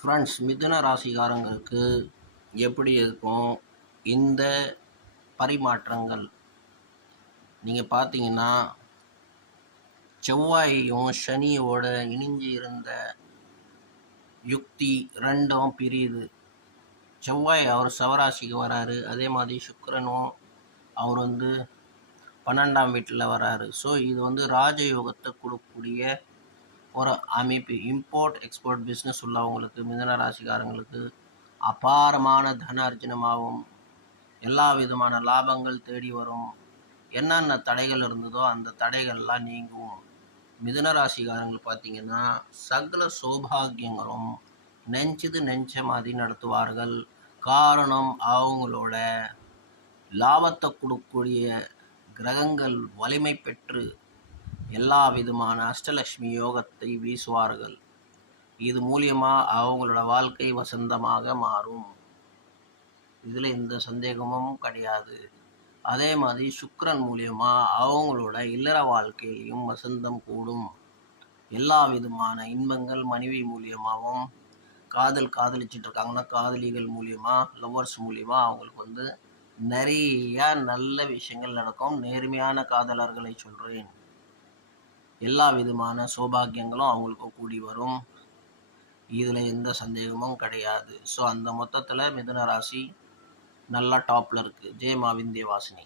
Friends, மிதுன ராசிக்காரங்களுக்கு எப்படி இருக்கும் இந்த பரிமாற்றங்கள்? நீங்கள் பார்த்தீங்கன்னா, செவ்வாயையும் சனியோட இணைஞ்சு இருந்த யுக்தி ரெண்டும் பிரியுது. செவ்வாய் அவர் சவராசிக்கு வராரு, அதே மாதிரி சுக்கிரனும் அவர் 12ஆம் வீட்டில் வராரு. ஸோ இது ராஜயோகத்தை கொடுக்கக்கூடிய ஒரு அமைப்பு. இம்போர்ட் எக்ஸ்போர்ட் பிஸ்னஸ் உள்ளவங்களுக்கு, மிதுன ராசிக்காரங்களுக்கு அபாரமான தன அர்ஜனமாகும். எல்லா விதமான லாபங்கள் தேடி வரும். என்னென்ன தடைகள் இருந்ததோ அந்த தடைகள்லாம் நீங்கும். மிதுன ராசிக்காரங்கள் பார்த்தீங்கன்னா, சகல சௌபாகியங்களும் நெஞ்ச மாதிரி நடத்துவார்கள். காரணம், அவங்களோட லாபத்தை கொடுக்கக்கூடிய கிரகங்கள் வலிமை பெற்று எல்லா விதமான அஷ்டலட்சுமி யோகத்தை வீசுவார்கள். இது மூலியமாக அவங்களோட வாழ்க்கை வசந்தமாக மாறும். இதில் எந்த சந்தேகமும் கிடையாது. அதே மாதிரி சுக்கிரன் மூலியமாக அவங்களோட இல்லற வாழ்க்கையிலையும் வசந்தம் கூடும். எல்லா விதமான இன்பங்கள் மனைவி மூலியமாகவும், காதலிச்சிட்டு இருக்காங்கன்னா காதலிகள் மூலியமாக, லவ்வர்ஸ் மூலியமாக அவங்களுக்கு நிறைய நல்ல விஷயங்கள் நடக்கும். நேர்மையான காதலர்களை சொல்கிறேன். எல்லா விதமான சௌபாகியங்களும் அவங்களுக்கு கூடி வரும். இதில் எந்த சந்தேகமும் கிடையாது. ஸோ அந்த மொத்தத்தில் மிதுன ராசி நல்லா டாப்பில் இருக்குது. ஜெய் மா விந்தியவாசினி.